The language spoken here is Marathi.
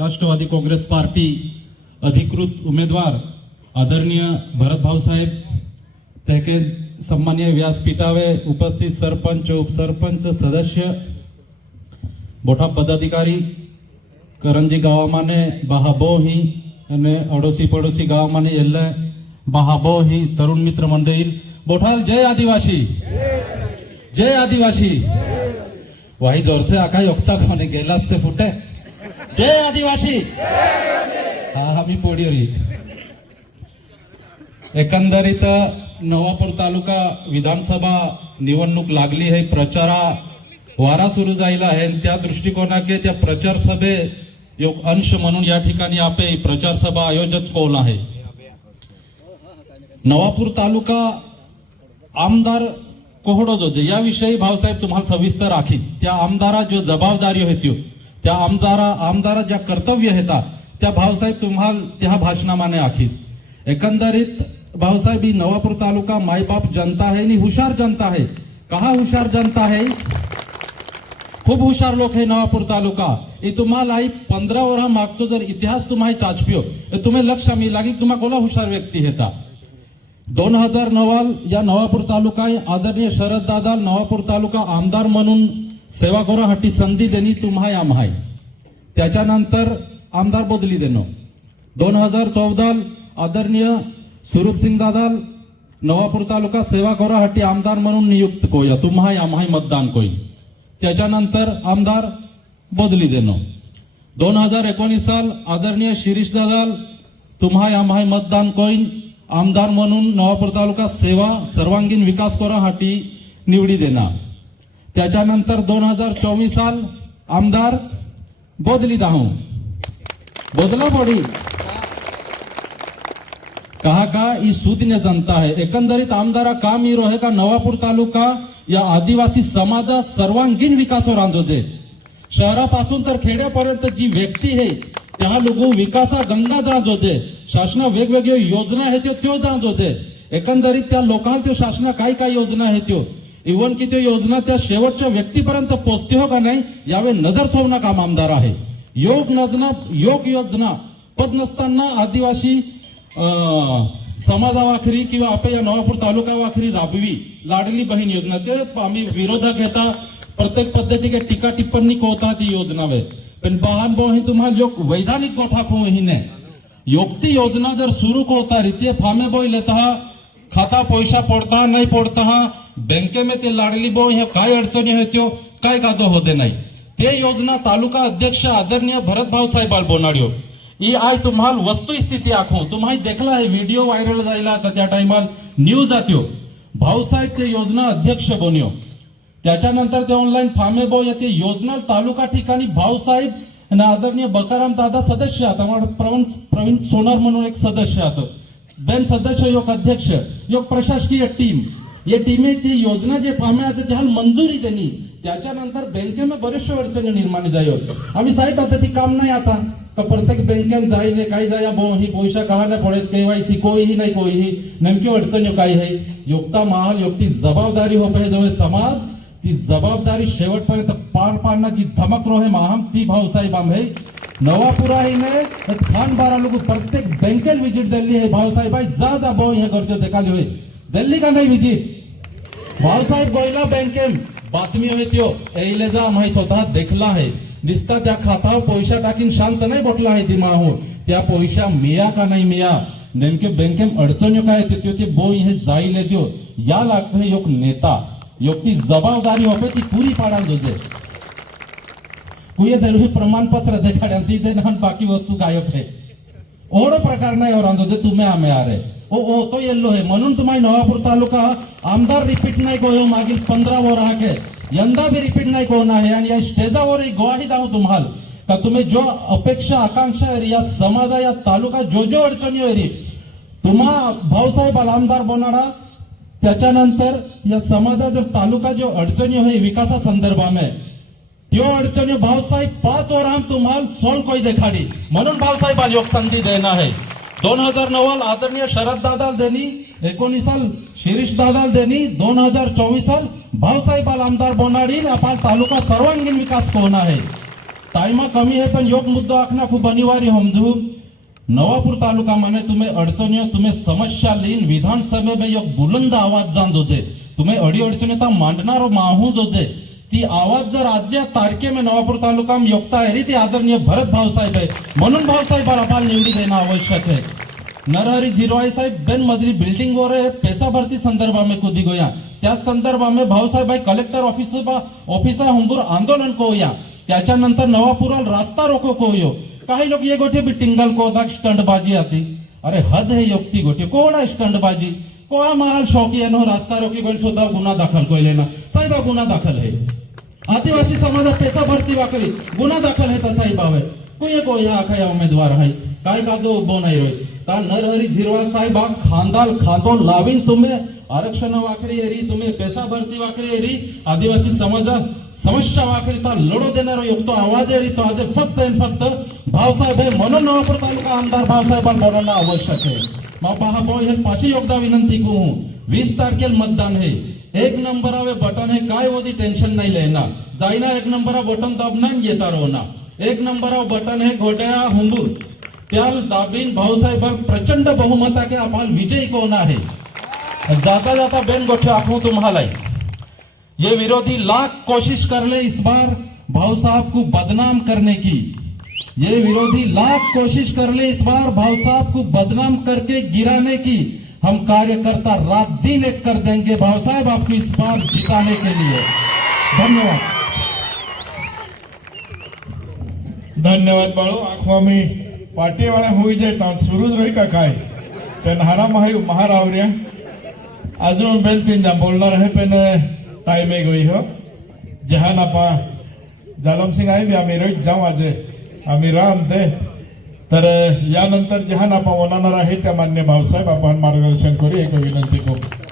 राष्ट्रवादी काँग्रेस पार्टी अधिकृत उमेदवार आदरणीय भरतभाऊसाहेब त्याके सन्मान्य व्यासपीठावे उपस्थित सरपंच उपसरपंच सदस्य मोठा पदाधिकारी करंजी गावामाने बहाबो ही आणि अडोसी पडोसी गावामाने येल्ले बहाबो ही तरुण मित्र मंडळी. बोठाल जय आदिवासी! जय आदिवासी! वाई जोरसे आकाय ओक्ता खाने गेला असते फुटे. जय आदिवासी. हा हा मी पोडियोरी. एकंदरीत नवापूर तालुका विधानसभा निवडणूक लागली आहे प्रचारा वारा सुरू जायला आहे त्या दृष्टिकोनाके त्या प्रचार सभे एक अंश म्हणून या ठिकाणी आपे प्रचार सभा आयोजित कोण आहे? नवापूर तालुका आमदार कोहडो जो याविषयी भाऊसाहेब तुम्हाला सविस्तर आखीच. त्या आमदारा जो जबाबदारी होत्यो त्या आमदारा आमदारा ज्या कर्तव्य हेता त्या भाऊसाहेब तुम्हाला त्या भाषणामाने आखीत. एकंदरीत भाऊसाहेब ही नवापूर तालुका मायबाप जनता आहे आणि हुशार जनता आहे. कहा हुशार जनता आहे? खूप हुशार लोक आहे नवापूर तालुका. हे तुम्हाला आई पंधरा वर्षा मागचो जर इतिहास तुम्हाला चाचपियो तर तुम्ही लक्ष मी लागी तुम्हा कोणा हुशार व्यक्ती हेता दोन हजार नवाल या नवापूर तालुका आदरणीय शरद दादा नवापूर तालुका आमदार म्हणून सेवा करूसाठी संधी देणी तुम्हाय आम्हाय त्याच्यानंतर आमदार बदली देणं। दोन हजार चौदा आदरणीय स्वरूपसिंग दादा नवापूर तालुका सेवा करूसाठी आमदार म्हणून नियुक्त कोया तुम्हाय आम्हाय मतदान कोई त्याच्यानंतर आमदार बदली देणं। दोन हजार एकोणीस साल आदरणीय शिरीष दादा तुम्हाय आम्हाय मतदान कोईन आमदार म्हणून नवापूर तालुका सेवा सर्वांगीण विकास करासाठी निवडी देणार त्याच्यानंतर दोन हजार चोवीस साल आमदार बदली दाहू. बदला पडी कहा का ही सुज्ञ जनता आहे एकंदरीत आमदारा काम ही रोहे का नवापूर तालुका या आदिवासी समाजा सर्वांगीण विकास रांजोजे शहरापासून तर खेड्यापर्यंत जी व्यक्ती आहे त्या लोक विकासा गंगा जांजोजे शासना वेगवेगळ्यो योजना आहेत त्यो त्यो जांजोजे एकंदरीत त्या लोकांना त्यो शासना काय काय योजना आहेत त्यो? इव्हन की ते योजना त्या शेवटच्या व्यक्तीपर्यंत पोचते हो का नाही यावे नजर ठेवणं काम आमदार आहे. योग योजना योग योजना पद नसताना आदिवासी समाजावाखरी किंवा आपण या नवापूर तालुका वाखरी राबवी लाडली बहीण योजना. ते आम्ही विरोधक येता प्रत्येक पद्धती के टीका टिप्पणी कोता ती योजना वे पण बहान भाऊ ही तुम्हाला योग वैधानिक गोठा खो ही नाही. योगती योजना जर सुरू होता रीती फामे बोई लेता खाता पैसा पडता नाही पडता बँकेमध्ये लाडली बो ह्या काय अडचणी होत्यो काय कादो होते नाही. ते योजना तालुका अध्यक्ष आदरणीय भरत भाऊ साहेब बोनाड्यो. ही आय तुम्हाला वस्तुस्थिती आखो. तुम्हाला देखला आहे व्हिडिओ व्हायरल जायला आता त्या टायमाला न्यूज जात्यो. भाऊसाहेब ते योजना अध्यक्ष बन्यो. त्याच्यानंतर ते ऑनलाईन फार्मे बो येते योजना तालुका ठिकाणी भाऊसाहेब आणि आदरणीय बकाराम दादा सदस्य आता प्रवीण प्रवीण सोनार म्हणून एक सदस्य आता. बेन सदस्य योग अध्यक्ष योग प्रशासकीय टीम. ये टीमे ती योजना जे फार्मे आता त्याला मंजुरी देणी. त्याच्यानंतर बँकेमे बरेचशे अडचणी निर्माण जायो आम्ही साहेब आता ती काम नाही आता. तर प्रत्येक बँकेत जाईने काही जाया बो ही पैसा कहा नाही पडत केवायसी कोईही नाही कोईही. नेमकी अडचणी काही आहे योगता महाल योगती जबाबदारी हो पाहिजे जवळ समाज. ती जबाबदारी शेवटपर्यंत पार पाडण्याची धमक रोहे महाम ती भाऊसाहेब आंबे. नवापुरा हिने खान बारा लोक प्रत्येक बँकेत विजिट दिली आहे. भाऊसाहेब जा जा भाऊ हे करतो देखाली होय. दिल्ली का नाही विजिट? भाऊसाहेब गोयला बँकेत बातमी होय त्यो. एले जा माही स्वतः देखला आहे. निस्ता त्या खातावर पैसा टाकीन शांत नाही बटला आहे ती माहून त्या पैसा मिया का नाही मिया? नेमके बँकेत अडचणी काय येते त्यो ते बोई हे जाईले देऊ या लागतं योग नेता. योग ती जबाबदारी होते ती पुरी पाडा दोजे कुये दरवी प्रमाणपत्र देखाड्या ती ते बाकी वस्तू गायब आहे. ओढ प्रकार नाही और जे तुम्ही आम्ही आरे. ओ ओ तो येल्लो आहे. म्हणून तुम्हाला नवापूर तालुका आमदार रिपीट नाही गोयो मागील पंधरा वर आहे यंदा बी रिपीट नाही कोण आहे? आणि या स्टेजावर ग्वाही दाव तुम्हाला. का तुम्ही जो अपेक्षा आकांक्षा आहे या समाजा या तालुका जो जो अडचणी आहे तुम्हा भाऊसाहेब आमदार बोनाडा त्याच्यानंतर या समाजा जर तालुका जो अडचणी आहे विकासा संदर्भामध्ये त्यो अडचणी भाऊसाहेब पाच वर तुम्हाला सोल कोई देखाडी म्हणून भाऊसाहेब आज योग संधी देणं आहे. दोन हजार नऊला आदरणीय शरद दादा धनी एकोणीसाल शिरीष दादा देनी दोन हजार चोवीसाल भावसाहेबाल आमदार बोनाडी आपण तालुका सर्वांगीण विकास कोण आहे? टायमा कमी आहे पण योग मुद्दा आखणं खूप अनिवार्य समजू नवापूर तालुका माने तुम्ही अडचणी तुम्ही समस्या लीन विधानसभे में योग बुलंद आवाज जान जोजे तुम्ही अडी अडचणी मांडणार माहू जोजे. ती आवाज जर आजच्या तारखे में नवापूर तालुका में योगता आहे ती आदरणीय भरत भाऊसाहेब आहे. म्हणून भाऊसाहेब अपाल निवडी देणं आवश्यक आहे. नरहरी जिरवाई साहेब बेन मदरी बिल्डिंग वर पैसा भरती संदर्भा में कूदी गोया. त्या संदर्भा में भाऊसाहेब भाई कलेक्टर ऑफिस ऑफिसा हुंबूर आंदोलन को होया त्याच्यानंतर नवापुराल रास्ता रोको को होयो काही लोक ये गोठे भी टिंगल को स्टंटबाजी आती. अरे हद है योगती गोठे. कोडा स्टंटबाजी? कोणा महाल शौकी नो रास्ता रोकी बन सुद्धा गुन्हा दाखल कोयले ना. साहेब हा गुन्हा दाखल है आदिवासी समाजात पैसा भरती वाकरी गुन्हा दाखल है तर साहेब आहे कोई को या आखा या उमेदवार आहे. काय का दो उभो नाही रोय. ता नरहरी झिरवा साहेब हा खांदाल खातो लावीन तुम्ही. आरक्षण वाकरी एरी तुम्ही पैसा भरती वाकरी एरी. आदिवासी समाजात समस्या वाकरी ता लढो देणारो योग तो आवाज एरी तो आज फक्त आणि फक्त भावसाहेब आहे. म्हणून नवापूर तालुका आमदार भावसाहेबांना बोलावणं मग पहा भाऊ हे पाचशे योगदा विनंती को वीस तारखेल मतदान है एक नंबर वे बटन है काय होती टेंशन नहीं लेना. जाइना एक नंबर बटन दाबना येता रोना एक नंबर बटन है घोटाळा हुंबूर. त्याल दाबीन भाऊसाहेब प्रचंड बहुमता के अपाल विजयी कोण आहे. जाता जाता बेन गोठे आखू तुम्हाला ये विरोधी लाख कोशिश कर ले इस बार भाऊ साहब को बदनाम करने की. ये विरोधी लाख कोशिश कर ले इस बार भाव साहब को बदनाम करके गिराने की। हम कार्यकर्ता रात दिन एक कर देंगे भाव साहब आपको इस बार जिताने के लिए। धन्यवाद। धन्यवाद बाळो आंखवा में पार्टी वाले हो जाए तो सुरुज रही का खाए पे नहरा महा महाराव रिया आज बेन तीन जा बोलना रहे पे टाइम गई हो। जहाँ नापा जालम सिंह आई भी आम्ही रोज जाऊँ आज। आम्ही राम ते तर यानंतर जहान आपण होणार आहे त्या मान्य भाऊसाहेब आपण मार्गदर्शन करू. एक विनंती करू.